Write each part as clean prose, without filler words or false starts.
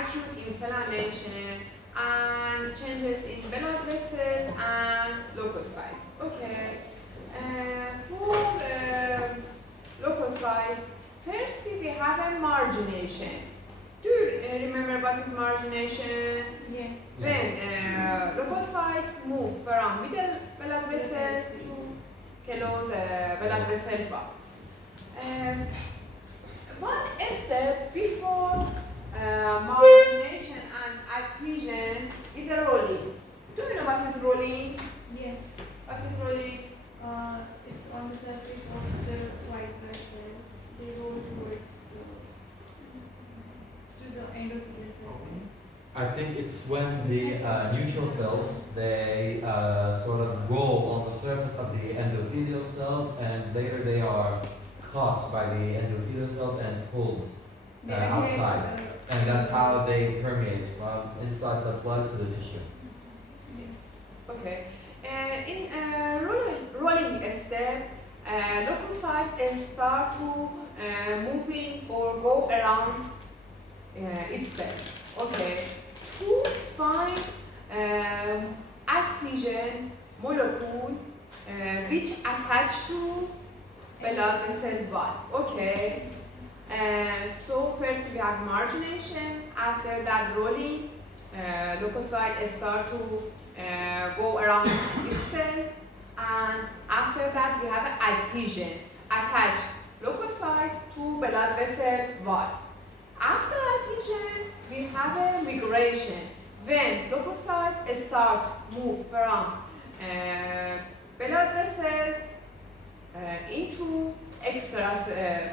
acute inflammation and changes in blood vessels and leukocytes. Okay. For leukocytes, firstly we have a margination. Do you remember what is margination? Yes. When leukocytes move from middle blood vessel to close blood vessel box. One step before margination and adhesion is a rolling. Do you know what is rolling? Yes. What is rolling? It's on the surface of the white blood cells. They roll towards the endothelial surface. I think it's when the neutrophils, they sort of roll on the surface of the endothelial cells, and later they are caught by the endothelial cells and pulled outside. And that's how they permeate from inside the blood to the tissue. Yes. Okay. In rolling step, leukocytes start to moving or go around itself. Okay. To find adhesion molecule which attach to blood vessel wall. Okay. So first we have margination. After that rolling, leukocytes start to go around itself, and after that we have adhesion. Attach leukocyte to blood vessel wall. After adhesion, we have a migration. When leukocytes start move from blood vessels into extra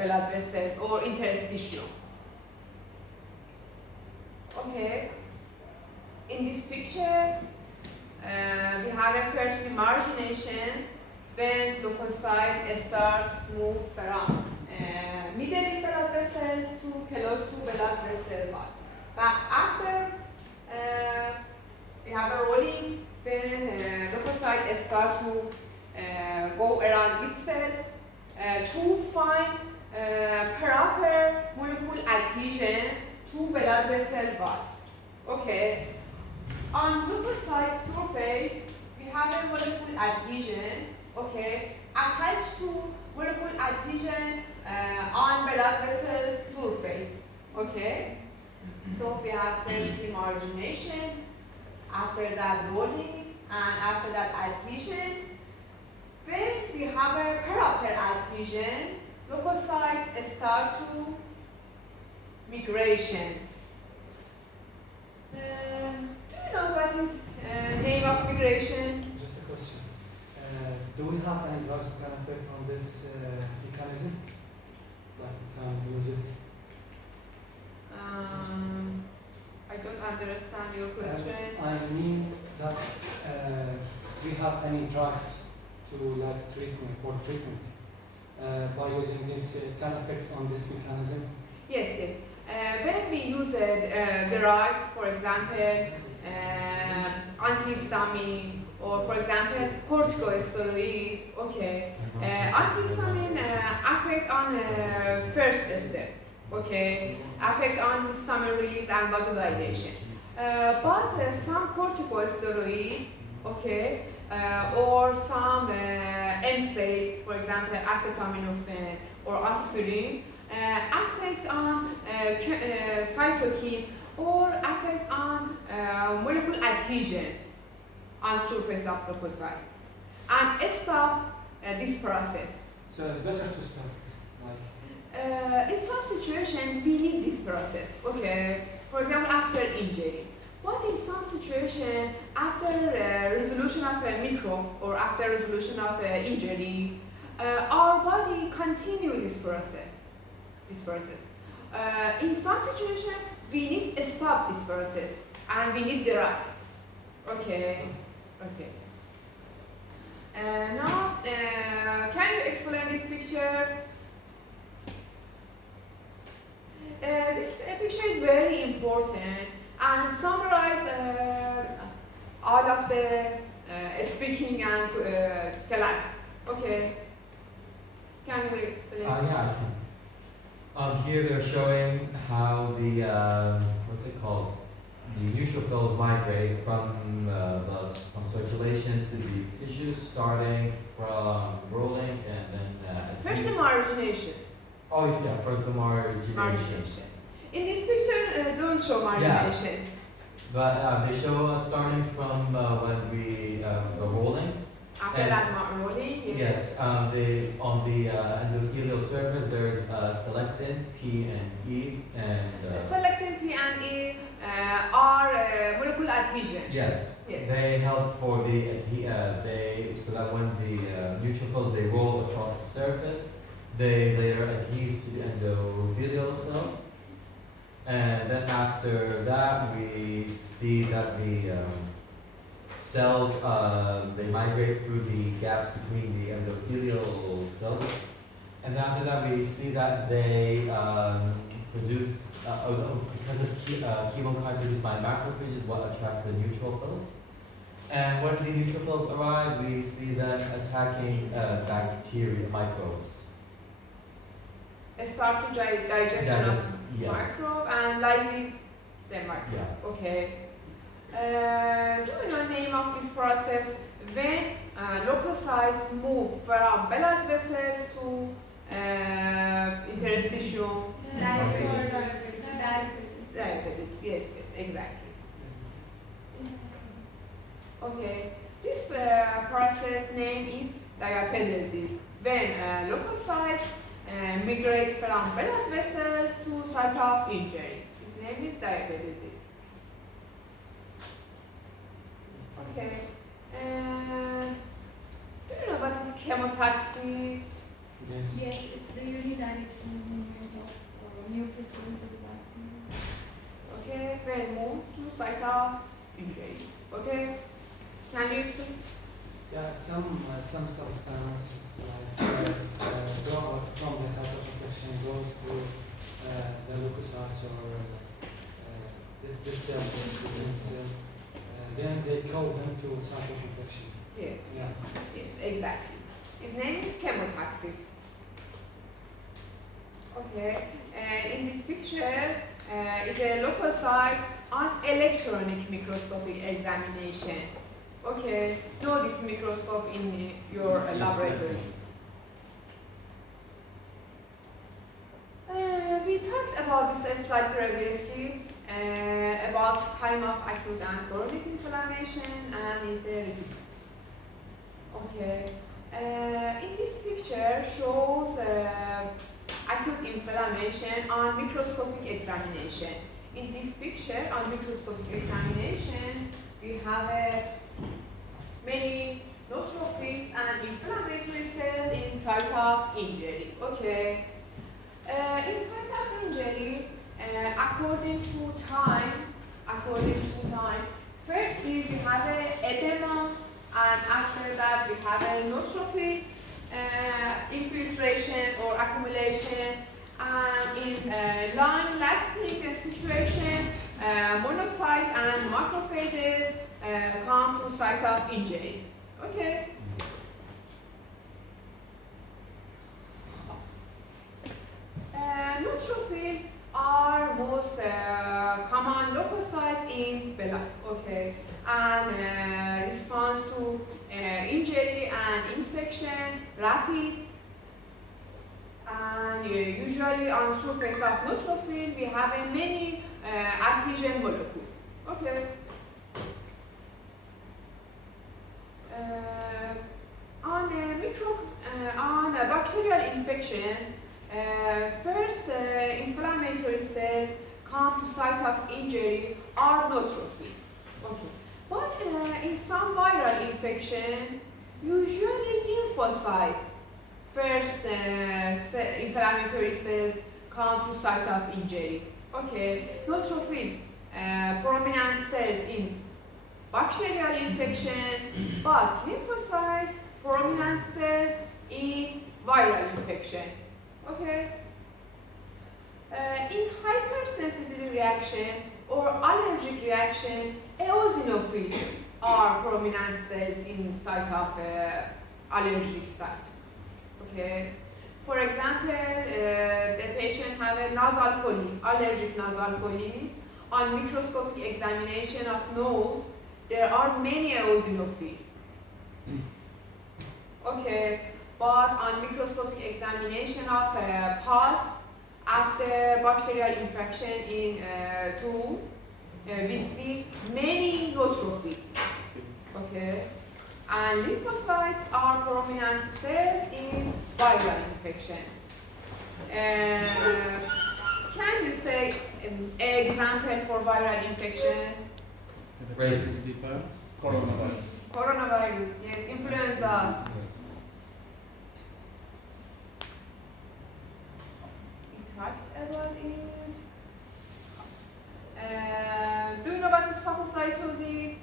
blood vessels or interstitium. Okay. In this picture, we have a first margination when leukocytes start move from middle blood vessels to close to blood vessel wall. But after we have a rolling, then leukocytes start to go around itself to find proper molecule adhesion to blood vessel wall. Okay. On leukocyte surface, we have a molecule adhesion. Okay, attached to molecule adhesion on blood vessel surface. Okay. So we have first margination, after that rolling, and after that adhesion. When we have a proper adhesion, leukocytes start to migration. Do you know what is name of migration? Just a question. Do we have any drugs that can affect on this mechanism? Like we can use it? I don't understand your question. I mean that we have any drugs to like treatment by using this can affect on this mechanism? Yes, yes. When we use a drug, for example, antihistamine, or for example, corticosteroid, okay, antihistamine affect on first step, okay, affect on histamine release and vasodilation. But some corticosteroid, okay, or some NSAIDs, for example, acetaminophen or aspirin, affect on cytokines or affect on molecular adhesion on surface of leukocytes and stop this process. So it's better to start like In some situations we need this process, okay, for example after injury. But in some situation after resolution of a microbe or after resolution of injury, our body continue this process. In some situation, we need to stop this process and we need the drug. Okay. Now, can you explain this picture? This picture is very important and summarize all of the speaking and class. Okay. Can you explain? Yeah, I can. Here they're showing how the what's it called the neutrophils migrate from from circulation to the tissue, starting from rolling and then. First the margination. Oh, yes, yeah. First the margination. Margination. In this picture, don't show margination. But they show us starting from when we the rolling. After And- that rolling, yes. Yes, on the endothelial surface there is selectins P and E and Selectin P and E are molecular adhesion. yes, Yes. they help for they so that when the neutrophils they roll across the surface, they later adhere to the endothelial cells, and then after that we see that the cells, they migrate through the gaps between the endothelial cells. And after that, we see that they produce, because of chemokine produced by macrophages, what attracts the neutrophils. And when the neutrophils arrive, we see them attacking bacteria, microbes. Start to digestion of Yes. microbe and lysis the microbe. Yeah. Okay. Do you know the name of this process? When leukocytes move from blood vessels to interstitium. Diabetes. Yes, exactly. Okay. This process name is diapedesis. When leukocytes migrate from blood vessels to site of injury. His name is diapedesis. Okay. Do you know what is chemotaxis? Yes. Yes, it's the unidirectional movement of neutrophil to the backbone. Okay, when move to site of injury. Okay. Can you explain? Yeah, some substances like from the site of infection goes to the leukocytes or the cells, the different cells. Then they call them to site of infection. Yes. Yeah. Yes, exactly. His name is chemotaxis. Okay. In this picture is a leukocyte on electronic microscopic examination. Okay. Know this microscope in your laboratory. We talked about this slide previously about time of acute and chronic inflammation and is a repeat. Okay. In this picture shows acute inflammation on microscopic examination. In this picture on microscopic examination we have many neutrophils and inflammatory cells in site of injury. Okay. In site of injury, according to time, firstly we have a edema, and after that we have a neutrophil infiltration or accumulation, and in long-lasting situation, monocytes and macrophages come to site of injury. Okay. Neutrophils are most common leukocytes in blood, okay, and response to injury and infection rapid, and usually on surface of neutrophil we have a many adhesion molecule, okay. On a bacterial infection, first inflammatory cells come to site of injury are neutrophils. Okay. But in some viral infection, usually lymphocytes, first inflammatory cells come to site of injury. Okay. Neutrophils, prominent cells in bacterial infection, but lymphocytes, prominent cells in viral infection. Okay. In hypersensitivity reaction or allergic reaction, eosinophils are prominent cells in site of allergic site. Okay. For example, the patient have a nasal polyp, allergic nasal polyp, on microscopic examination of nose, there are many eosinophils. Okay, but on microscopic examination of pus after bacterial infection in stool, we see many neutrophils. Okay, and lymphocytes are prominent cells in viral infection. Can you say an example for viral infection? Rabies. Coronavirus. Coronavirus, yes, influenza. Yes. We talked about it. Do you know what is phagocytosis?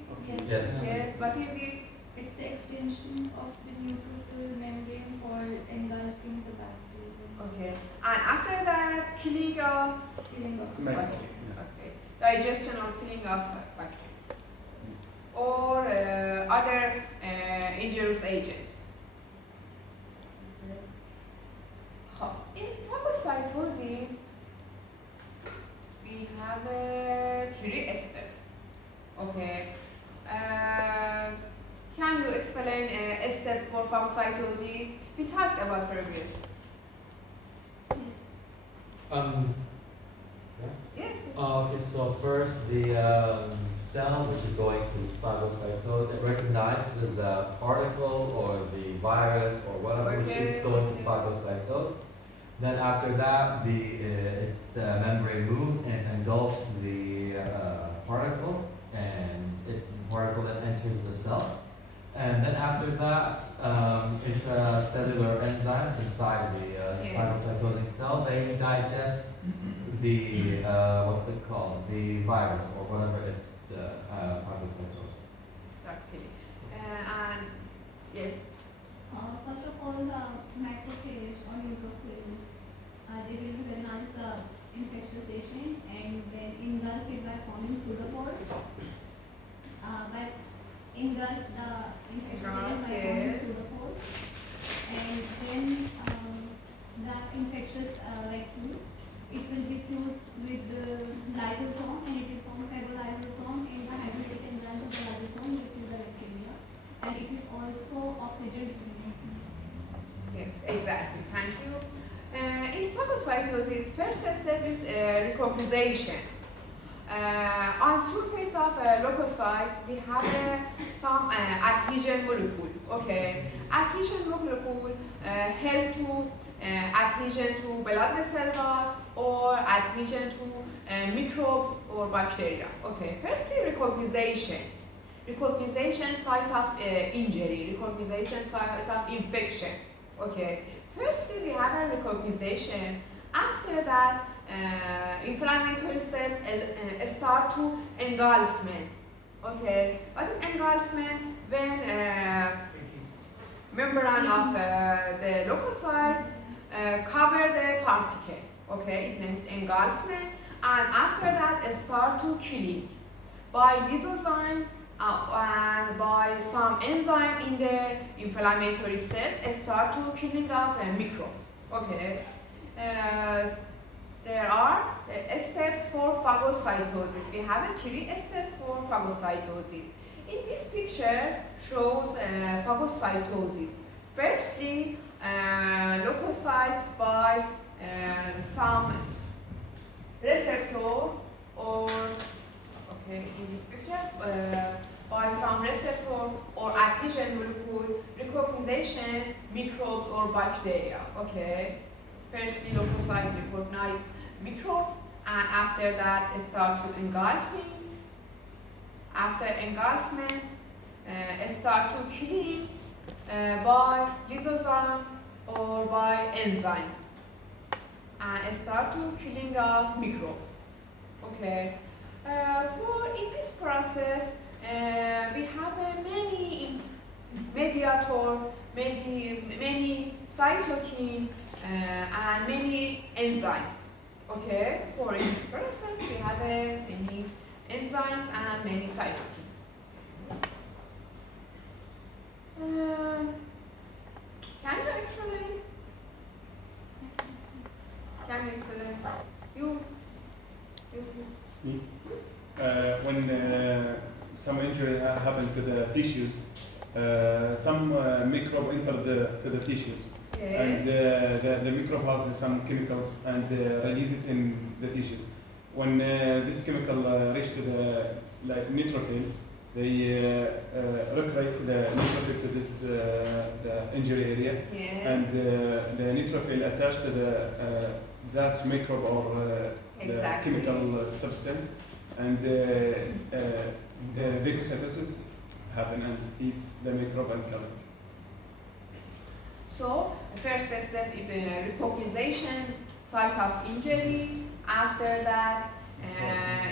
Yes. Yes, what is it? It's the extension of the neutrophil membrane for engulfing the bacteria, Okay, and after that, killing of killing of bacteria. Okay, digestion or killing of bacteria. Or other injurious agent. In phagocytosis, we have three steps. Okay. Can you explain a step for phagocytosis? We talked about previous. Yes. Okay, so first the cell which is going to phagocytose, it recognizes the particle or the virus or whatever which Okay. is going to phagocytose. Then after that, its membrane moves and engulfs the particle, and its particle then enters the cell. And then after that, intracellular enzymes inside the Yes. phagocytosing cell, they digest the what's it called, the virus or whatever it's phagocytose. Start killing. And yes. First of all, the macrophage or neutrophil, they will recognize the infectious agent and then engulf it by forming pseudopores. By engulf the infectious agent by forming Yes. pseudopores, and then the infectious it will be fused with the lysosome and it will form phagolysosome and the hydrolytic enzyme of the lysosome which is the bacteria, and it is also oxygen dependent. Yes, exactly. Thank you. In phagocytosis, first step is recognition. On surface of leukocytes, we have some adhesion molecule. Okay, adhesion molecule help to adhesion to blood vessel wall or adhesion to microbes or bacteria. Okay, firstly recognition. Recognition site of injury, recognition site of infection. Okay, firstly we have a recognition. After that, inflammatory cells start to engulfment. Okay, what is engulfment? When membrane of the leukocytes cover the particle. Okay, its name is engulfment, and after that start to killing by lysozyme and by some enzyme in the inflammatory cells start to killing of microbes. Okay, there are steps for phagocytosis. We have three steps for phagocytosis. In this picture shows phagocytosis. Firstly, leukocytes by some receptor or in this picture by some receptor or adhesion molecule recognition microbe or bacteria. Okay, firstly leukocytes recognize microbes and after that start to engulfing. After engulfment, start to killing by lysozyme or by enzymes and start to killing of microbes. Okay. In this process, we have many mediator, many cytokine and many enzymes. Okay. For in this process, we have many enzymes and many cytokine. Can you explain? Can you explain? You. When some injury happened to the tissues, some microbe entered to the tissues, and Yes. the microbe have some chemicals and release it in the tissues. When this chemical reach to the neutrophils, they recreate the neutrophil to this the injury area, Yeah. and the neutrophil attached to the that microbe or the Exactly. chemical substance, and phagocytosis happen and eat the microbe and kill it. So, the first step is repopulation, site of injury. After that,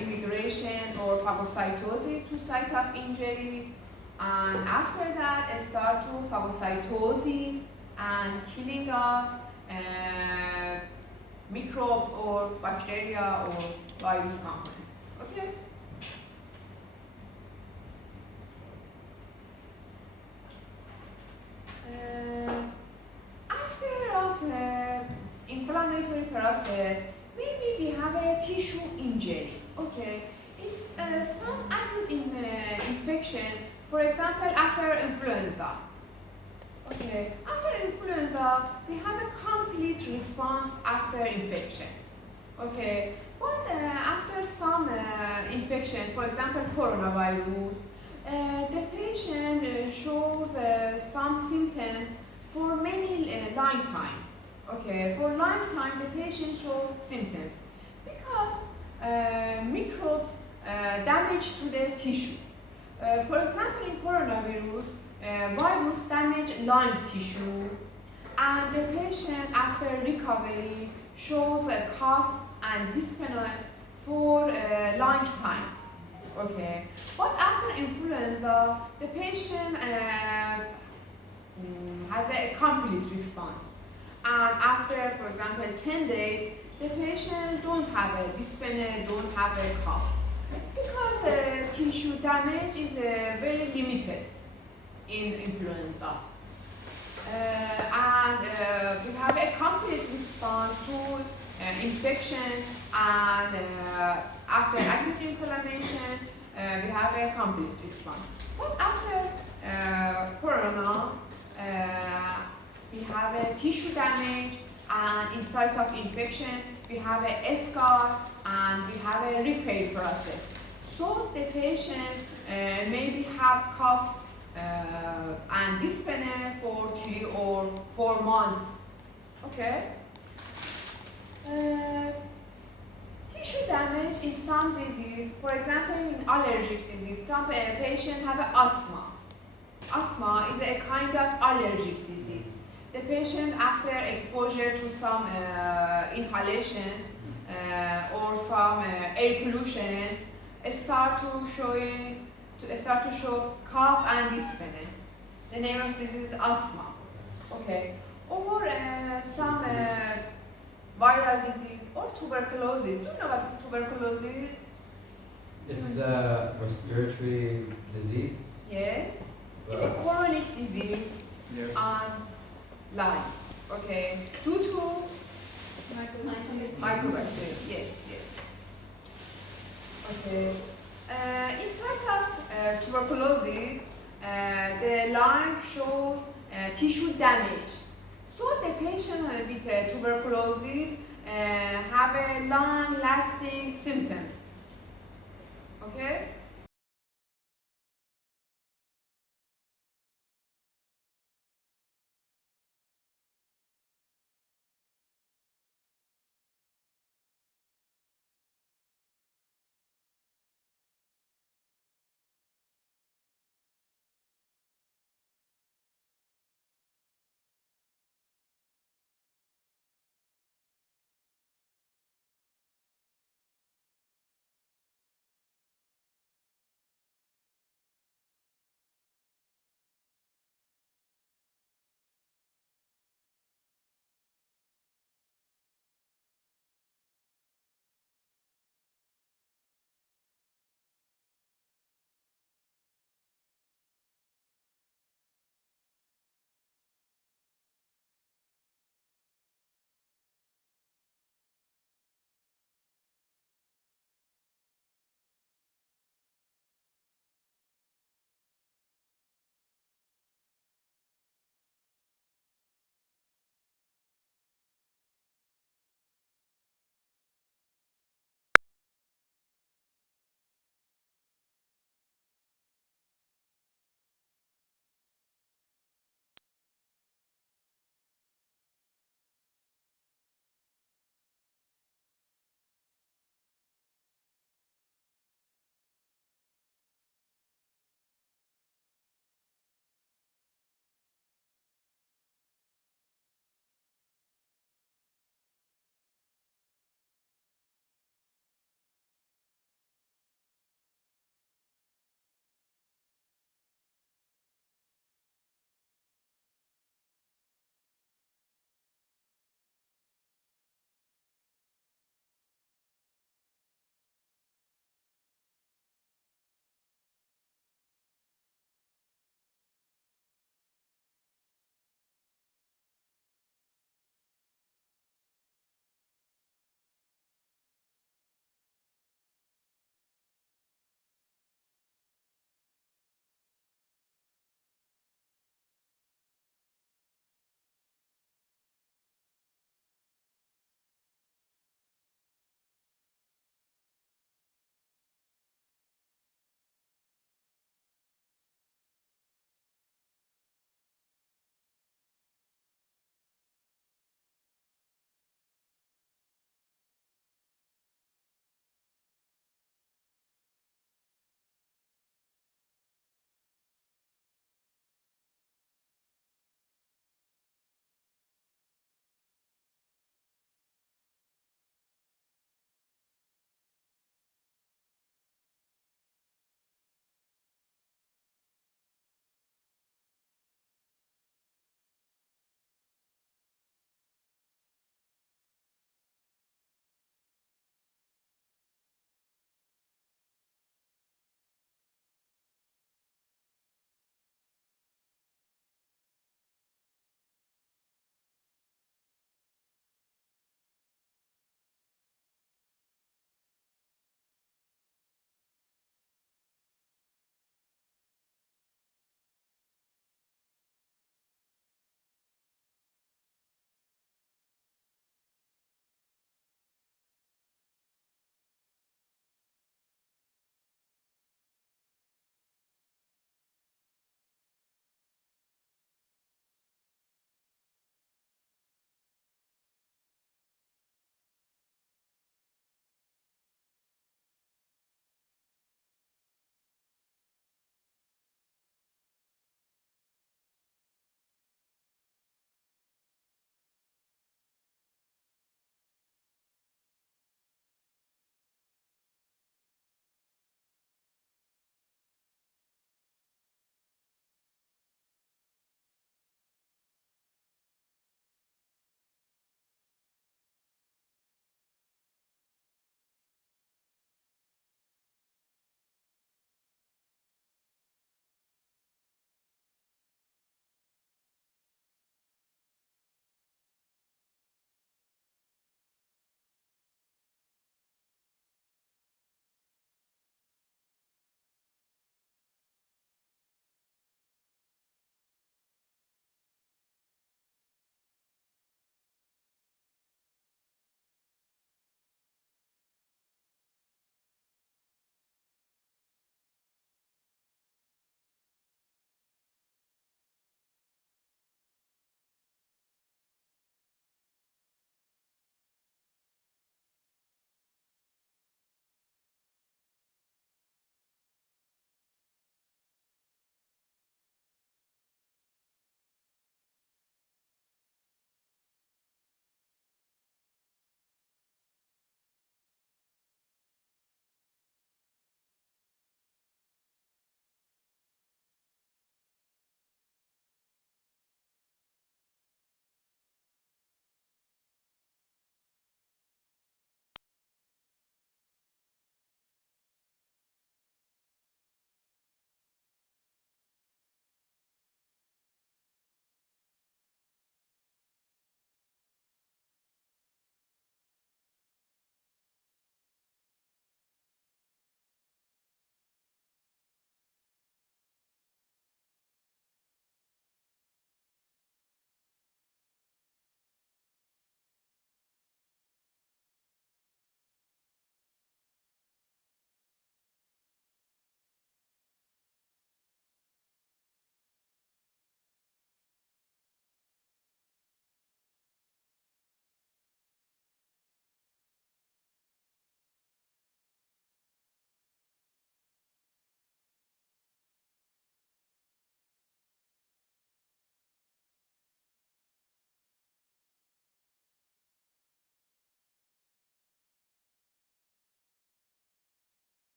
immigration or phagocytosis to site of injury. And after that, start to phagocytosis and killing of microbes or bacteria or virus component. Okay? After of inflammatory process, maybe we have a tissue injury. Okay, it's some acute infection. For example, after influenza. Okay, after influenza, we have a complete response after infection. Okay, but after some infection, for example, coronavirus, the patient shows some symptoms for many long time. Okay, for long time the patient shows symptoms because microbes damage to the tissue. For example, in coronavirus, virus damage lung tissue, and the patient after recovery shows a cough and dyspnea for a long time. Okay, but after influenza, the patient has a complete response. And after, for example, 10 days, the patient don't have a dyspnea, don't have a cough. Because tissue damage is very limited in influenza. And we have a complete response to infection, and after acute inflammation, we have a complete response. But after corona, we have a tissue damage, and in site of infection, we have a scar, and we have a repair process. So the patient maybe have cough and dyspnea for 3 or 4 months. Okay. Tissue damage in some disease, for example, in allergic disease, some patients have asthma. Asthma is a kind of allergic disease. The patient, after exposure to some inhalation or some air pollution, start to show cough and dyspnea. The name of this is asthma. Okay. Or some viral disease or tuberculosis. Do you know what is tuberculosis? It's a respiratory disease. Yes. It's a chronic disease Yes. on lung. Okay. Due to microbacteria. Yes, yes. Okay. Inside of tuberculosis, the lung shows tissue damage. So the patient with tuberculosis have a long-lasting symptoms. Okay.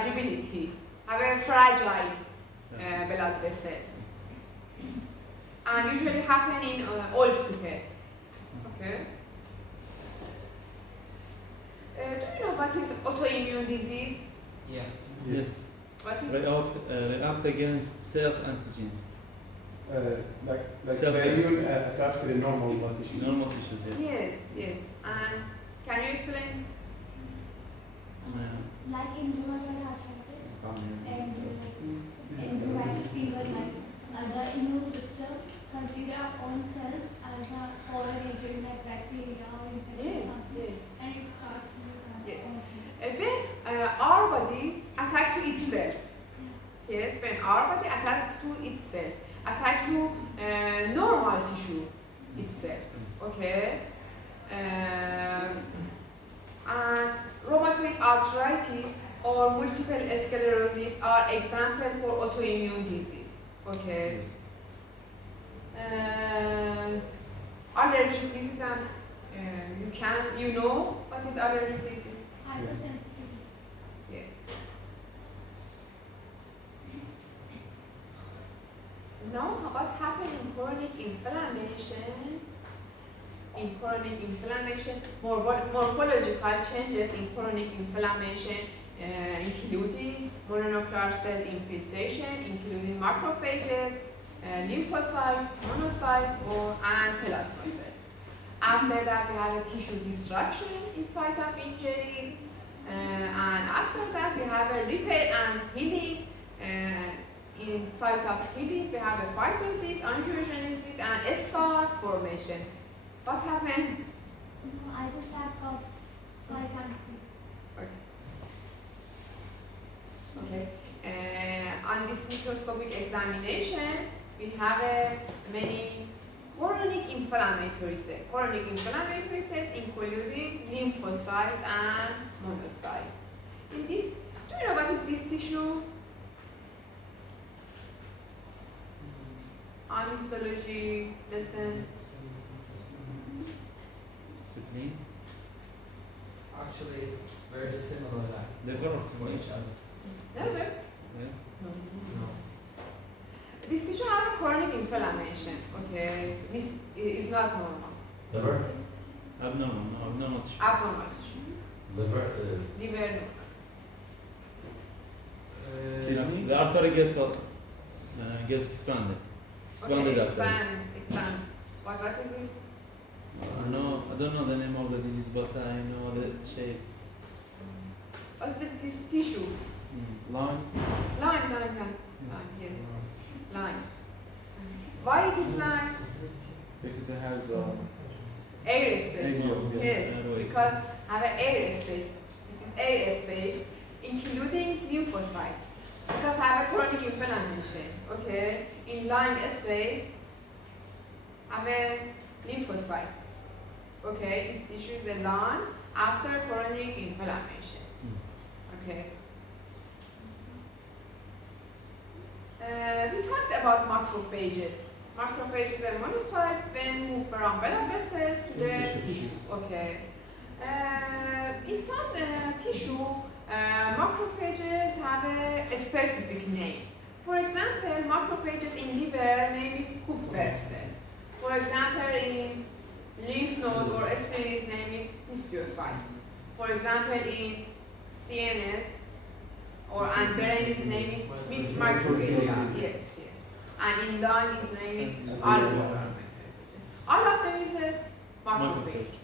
fragility, have a fragile blood vessels, and usually happen in old people. Okay. Do you know what is autoimmune disease? Yeah. Yes. What is React against self-antigens. Like Self- the immune attack to the normal blood tissues. Normal tissues, yeah. Yes, yes. And can you explain? Like in rheumatoid arthritis and in rheumatic fever, like the immune system consider our own cells as a foreign agent like bacteria or infection Yes, something, yes. and it starts with Yes. own cells. When our body attack to itself, yes, when our body attack to itself, attack to normal tissue itself, okay? And rheumatoid arthritis or multiple sclerosis are example for autoimmune disease, okay? Allergic disease, you know what is allergic disease? Hypersensitivity. Yes. Now, what happens in chronic inflammation? In chronic inflammation, morphological changes in chronic inflammation, including mononuclear cell infiltration, including macrophages, lymphocytes, monocytes, and plasma cells. After that, we have a tissue destruction in site of injury, and after that, we have a repair and healing. In site of healing, we have a fibrosis, angiogenesis, and scar formation. What happened? No, I just have cough, so I can't breathe. Okay. On this microscopic examination, we have many chronic inflammatory cells. Chronic inflammatory cells including lymphocytes and monocytes. In this, do you know what is this tissue? On histology lesson. Spleen. Actually, it's very similar Liver or to spleen? each other. Nervous? Yeah. No. This tissue have a chronic inflammation. Okay, this is not normal. Liver? Abnormal tissue. Abnormal tissue. Liver is. Liver normal. The artery gets expanded. Expanded Okay, arteries. expand. What is it? I don't know the name of the disease, but I know the shape. What's this tissue? Line. Line. Yes. Line, yes. Line. Why it is line? Because it has Air space. Airways, Yes, Airways. because have an air space. This is air space, including lymphocytes. Because I have a chronic inflammation. Okay, in line space, have a lymphocytes. Okay, this tissue is a line after chronic inflammation. Okay. We talked about macrophages. Macrophages are monocytes when move from blood vessels to the okay. In some tissue, macrophages have a specific name. For example, macrophages in liver name is Kupffer cells. For example, in lymph node or spleen name is histiocytes. For example, in CNS and brain his name is microglia. Yes. And in lung his name is alveolar. All of them is a macrophage.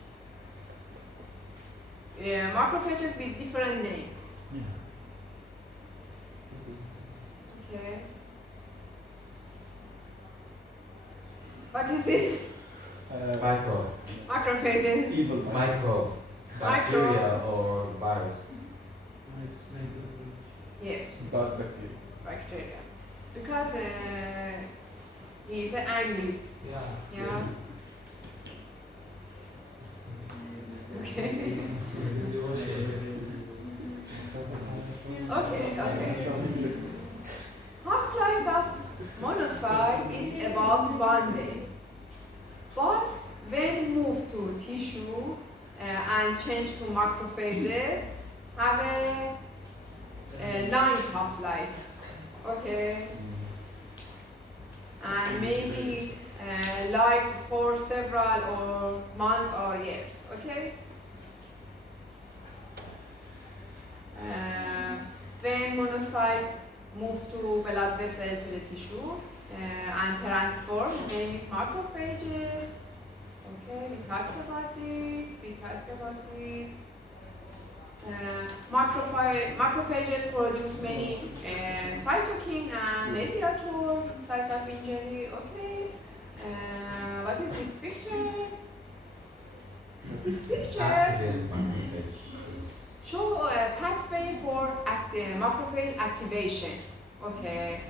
Macrophages with different names. Okay. What is it? Microbe. Macrophages. evil. Microbe. Bacteria or virus. Yes, Bad bacteria. bacteria. Because he is angry. Yeah. Okay. Okay. Half-life of monocyte is about 1 day. But when moved to tissue and changed to macrophages, have a long half-life. Okay. And maybe life for several or months or years. Okay. When monocytes move to blood vessel to the tissue and transform, his name is macrophages. Okay, we talked about this. Macrophages produce many cytokine and mediator site of injury. Okay. What is this picture? This picture Activated macrophage. show a pathway for macrophage activation. Okay.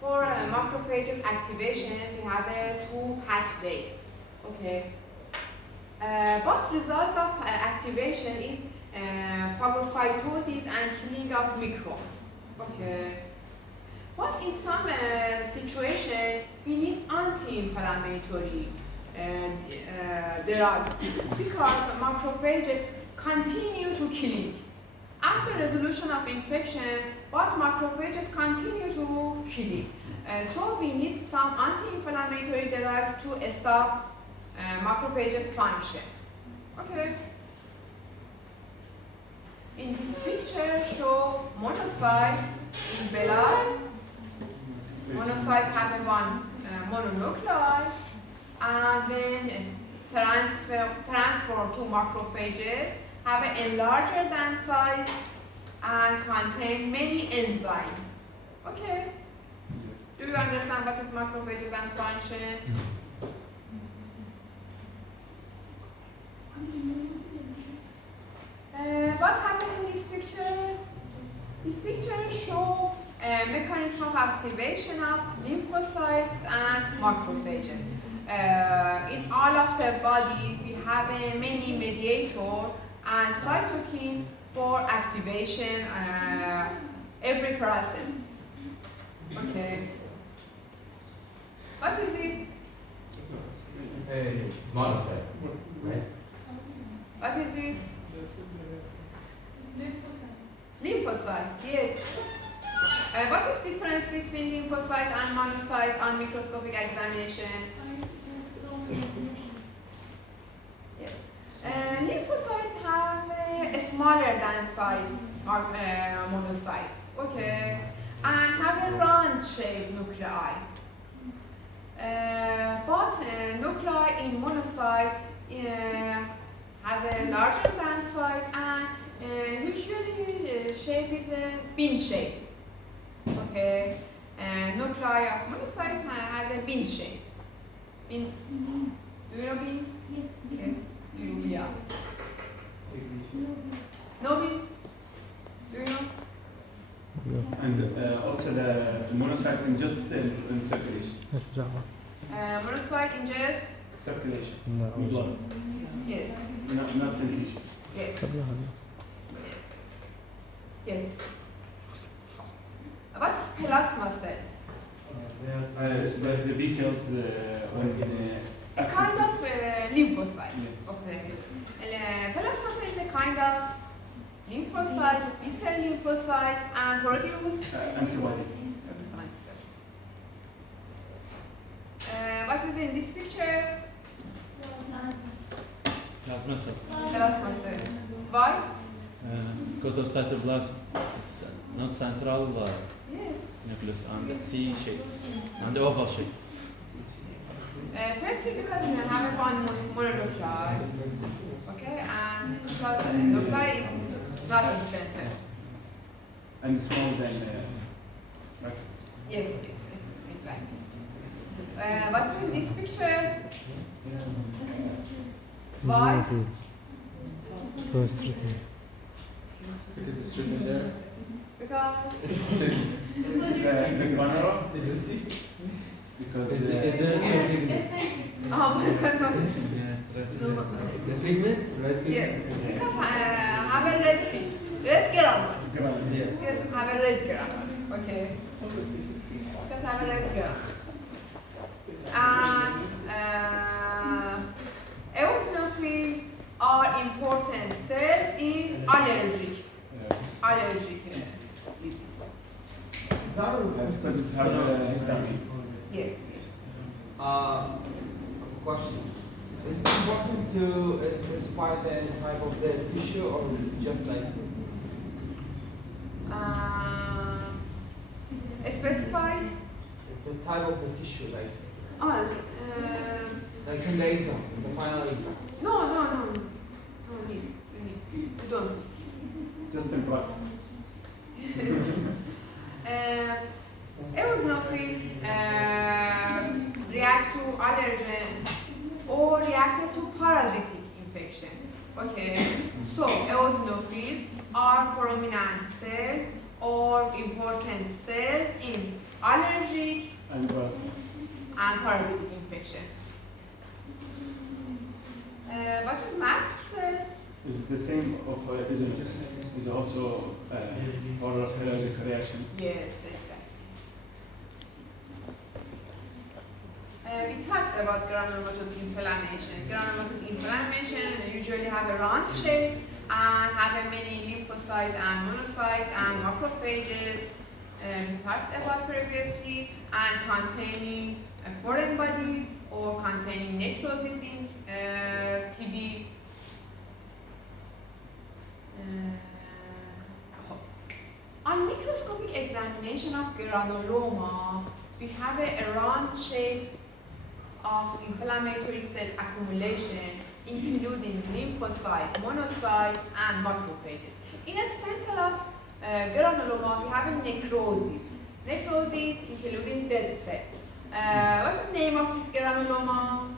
For macrophages activation, we have two pathways. Okay. But result of activation is phagocytosis and killing of microbes. Okay. But in some situation, we need anti-inflammatory drugs because macrophages continue to killing. After resolution of infection, but macrophages continue to killing. So we need some anti-inflammatory drugs to stop macrophages function. Okay. In this picture, show monocytes in blood. Monocyte have one mononuclei, and when transform to macrophages, have a larger than size and contain many enzymes. Okay. Do you understand what is macrophages and function? What happened in this picture? This picture shows a mechanism of activation of lymphocytes and macrophages. In all of the body, we have many mediator and cytokine for activation every process. Okay. What is it? Monocyte, right? What is it? Lymphocyte, yes. What is the difference between lymphocyte and monocyte on microscopic examination? Yes. Lymphocytes have a smaller than size monocytes, okay, and have a round shaped nuclei. But nuclei in monocyte has a larger than size and usually shape is a bean shape. Okay, nuclei of monocyte has a bean shape. Bean. Do you know bean? Yes. You, yeah. No bean? Do you know? And also the monocyte in just in circulation. Monocyte in just Circulation. Blood. yes. Not in tissues. Yes. Yes. What's plasma cells? The B cells when A kind of lymphocyte. Yes. Okay. Plasma cell is a kind of lymphocytes, B cell lymphocytes, and produce antibody. what is in this picture? Plasma cell. Plasma cell. Why? Because of cytoplasm, it's not central Yes. nucleus and the C shape and the oval shape. Firstly, because we have one mononuclei, okay, and because the nuclei is not in center. And smaller than right. Yes, exactly. What's in this picture? Why? Because it's written there. Because The granula. Because Is there something? because of Yeah, it's red. The pigment, right? yeah, because I have a red pig, red granule. granula. Yes. Yes, I have a red granule. Okay. Because I have a red granule. And eosinophils are important cells in allergic because it's have histamine. Yes, yes. Question. Is it important to specify the type of the tissue, or is it just like Specified? the type of the tissue, like Oh, in the exam, in the final exam? no, you don't. Just in practice. Eosinophil react to allergen or reacted to parasitic infection. Okay, so eosinophils are prominent cells or important cells in allergic And and parasitic infection. What is mast cells? is the same of is also for allergic reaction. Yes, exactly. We talked about granulomatous inflammation. Granulomatous inflammation usually have a round shape and have a many lymphocytes and monocytes and macrophages. We talked about previously, and containing a foreign body or containing necrosis in TB. On microscopic examination of granuloma, we have a round shape of inflammatory cell accumulation, including lymphocytes, monocytes, and macrophages. In the center of granuloma, we have a necrosis. Necrosis including dead cell. What's the name of this granuloma?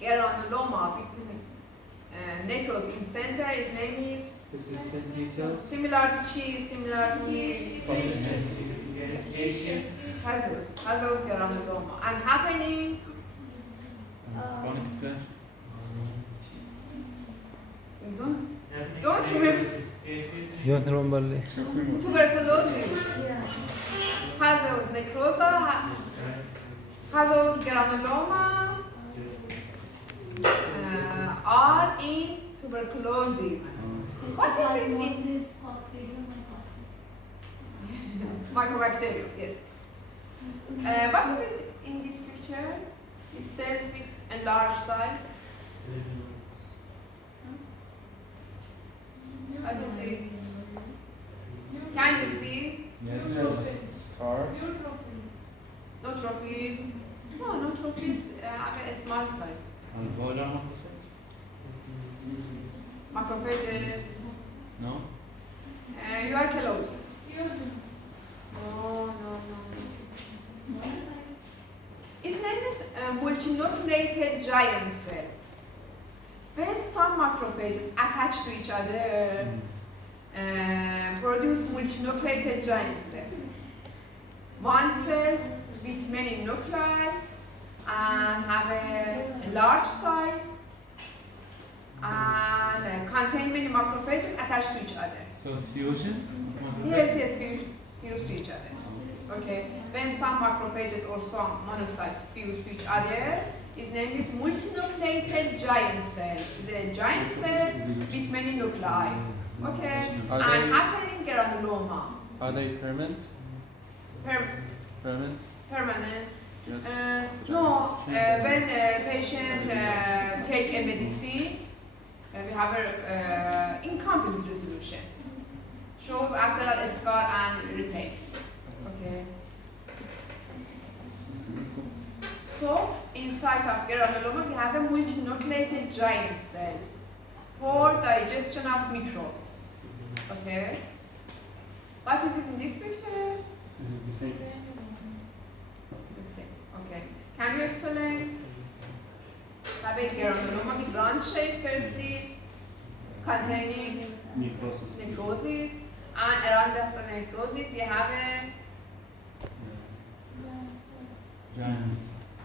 Granuloma with necrosis in center. His name is Persistent T cells. similar to cheese, similar to meat. Hazardous granuloma. And happening Chronic inflammation. don't remember Don't remember. tuberculosis. Yeah. Hazardous necrosa, hazardous granuloma are in tuberculosis. What is it in Histoplasmosis, coccidioidomycosis. mycobacterium? Yes. What is it in this picture? It cells with enlarged size. What is it? Can you see? Yes. Scar. No trophies. No trophies have a small size. Alveolar macrophage? Macrophages. No? You are close. No. Its name is multinucleated giant cell. When some macrophages attach to each other, produce multinucleated giant cell. One cell with many nuclei and have a large size and contain many macrophages attached to each other. So it's fusion? Yes, fuse to each other. Okay. When some macrophages or some monocytes fuse to each other, its name is multinucleated giant cell. It's a giant cell with many nuclei. Okay. And happening granuloma. Are they permanent? Permanent. Yes. No. When the patient take a medicine, we have a incomplete resolution. Shows after a scar and repair. Okay. So inside of granuloma, we have a multinucleated giant cell for digestion of microbes. Okay. What is it in this picture? This is the same. The same. Okay. Can you explain? Have a granuloma with round shape firstly, containing Necrosis. necrosis, and around the necrosis we have a Giant.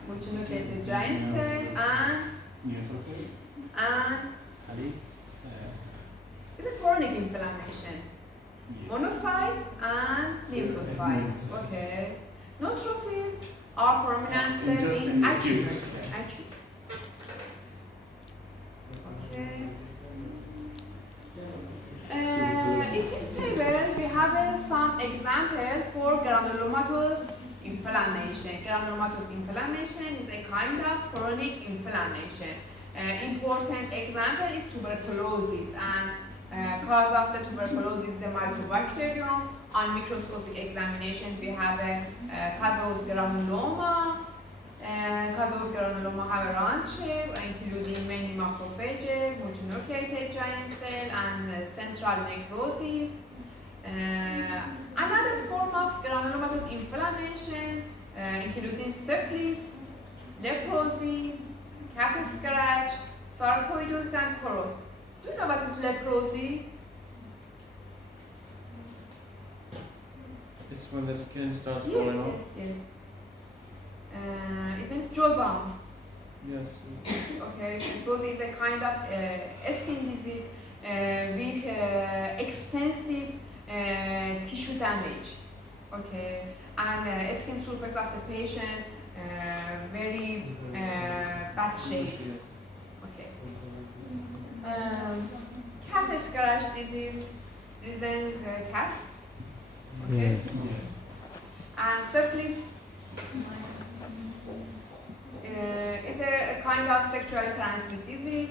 multinucleated giant cell and Neutrophil. Ali? it's a chronic inflammation. Yes. Monocytes and lymphocytes. Lymphocytes. Okay. Neutrophils are prominent cell Just in in acute. acute. Acute. Okay. In this table, we have some example for granulomatous inflammation. Granulomatous inflammation is a kind of chronic inflammation. Important example is tuberculosis, and cause of the tuberculosis is the mycobacterium. On microscopic examination, we have a casus granuloma. Casus granuloma have a round shape, including many macrophages, multinucleated giant cell, and central necrosis. Another form of granulomatous inflammation, including syphilis, leprosy, cat scratch, sarcoidosis, and corot. Do you know what is leprosy? It's when the skin starts Yes, falling off. yes, yes. It means Jozam. Yes. Okay, leprosy is a kind of skin disease with extensive tissue damage. Okay, and skin surface of the patient very bad shape. Okay. Cat scratch disease resembles cat. Okay. Yes. And syphilis is a kind of sexually transmitted disease.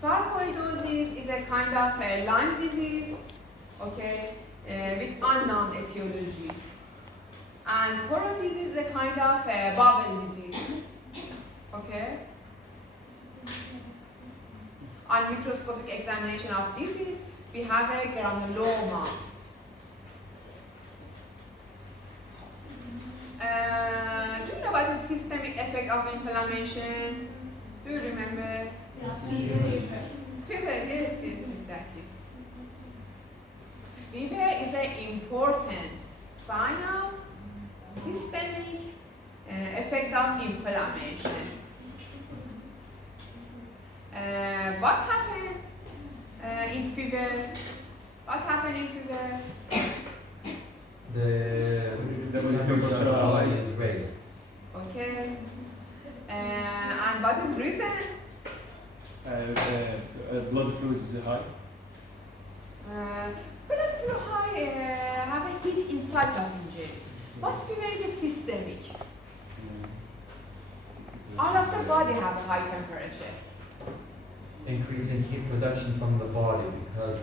Sarcoidosis is a kind of Lyme disease, okay, with unknown etiology. And corot disease is a kind of bowel disease, okay. On microscopic examination of disease, we have a granuloma. Do you know what is systemic effect of inflammation? Do you remember? Fever, yes, exactly. Fever is an important sign of systemic effect of inflammation. What happened in fever? What happened in fever? The temperature of the body is raised. Okay. And what is reason? Blood flow is high. Blood flow high have a heat inside of injury. But fever is systemic. All of the body have a high temperature. Increasing heat production from the body because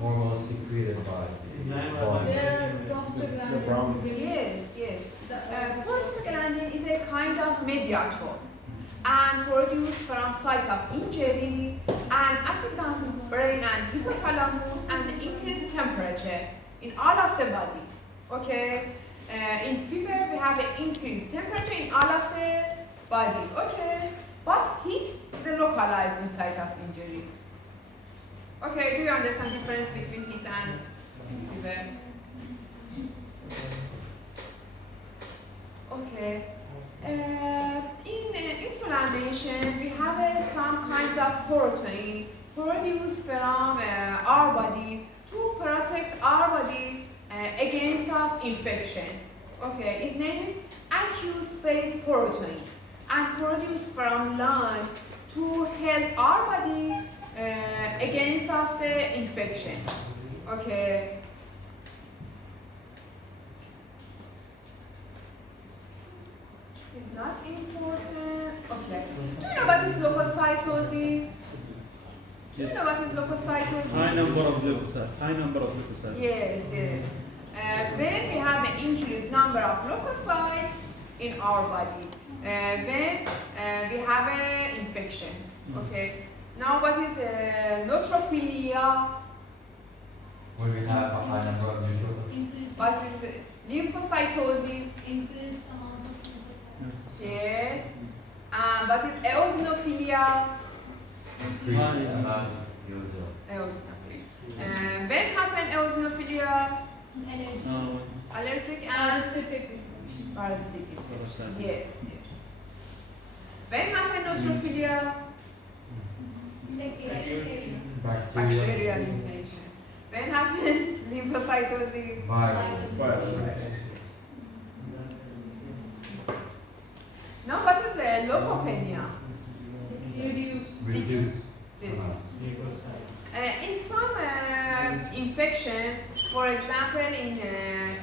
hormones secreted by the body. The brown. Yes, yes. Prostaglandin is a kind of mediator and produced from site of injury and affect on brain and hypothalamus and increase temperature in all of the body. Okay. In fever we have an increased temperature in all of the body. Okay. But heat is a localized in site of injury. Okay, do you understand the difference between heat and fever? Okay. In inflammation, we have some kinds of protein produced from our body to protect our body against of infection. Okay, its name is acute phase protein and produced from lung to help our body against of the infection. Okay. It's not important. Okay. Do you know what is leukocytosis? Do you Yes. know what is leukocytosis? High number of leukocytes. High number of leukocytes. Yes, yes. When we have an increased number of leukocytes in our body, when we have an infection. Okay. Now, what is neutrophilia? When we have a high number of neutrophils. What is lymphocytosis? Increased amount of lymphocytes. Yes. What is eosinophilia? Increasing amount of eosinophils. Eosinophilia. When happen eosinophilia? Allergy. No. Allergic and Parasitic. parasitic. Parasite. Yes, yes. When happen neutrophilia? Bacteria. Bacterial infection. When happen lymphocytosis? Viral. Viral. leukopenia? Reduce. Reduce. Reduce. In some infection, for example, in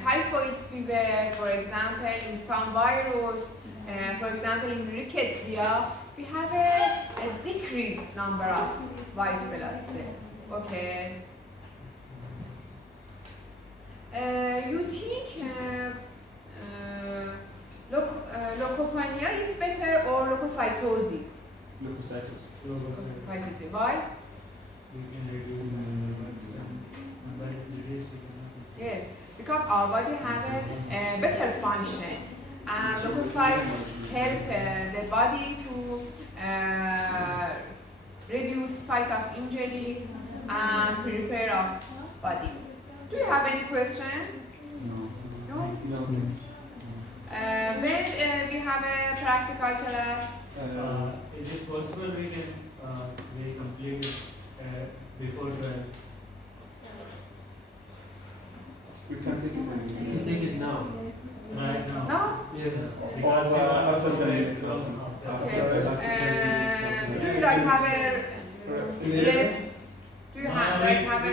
typhoid fever, for example, in some virus, for example, in rickettsia, we have a decreased number of white blood cells. Okay. You think leukopenia is better or leukocytosis? Leukocytosis. Leukocytosis. Why? Yes, because our body has a better function, and leukocytes help the body to reduce site of injury and prepare of body. Do you have any question? No. When we have a practical class? Is it possible we can complete it before 12? We can take it. You can take it now. Right now? No? Yes. Because we want after to 10 make minutes. close now. Okay. Do you like have a rest? Do you have like have a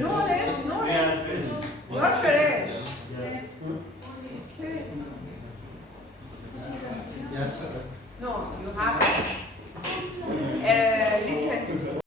no rest? No We rest? are finished. You are fresh. Yes. Okay. Yes, sir. No, you have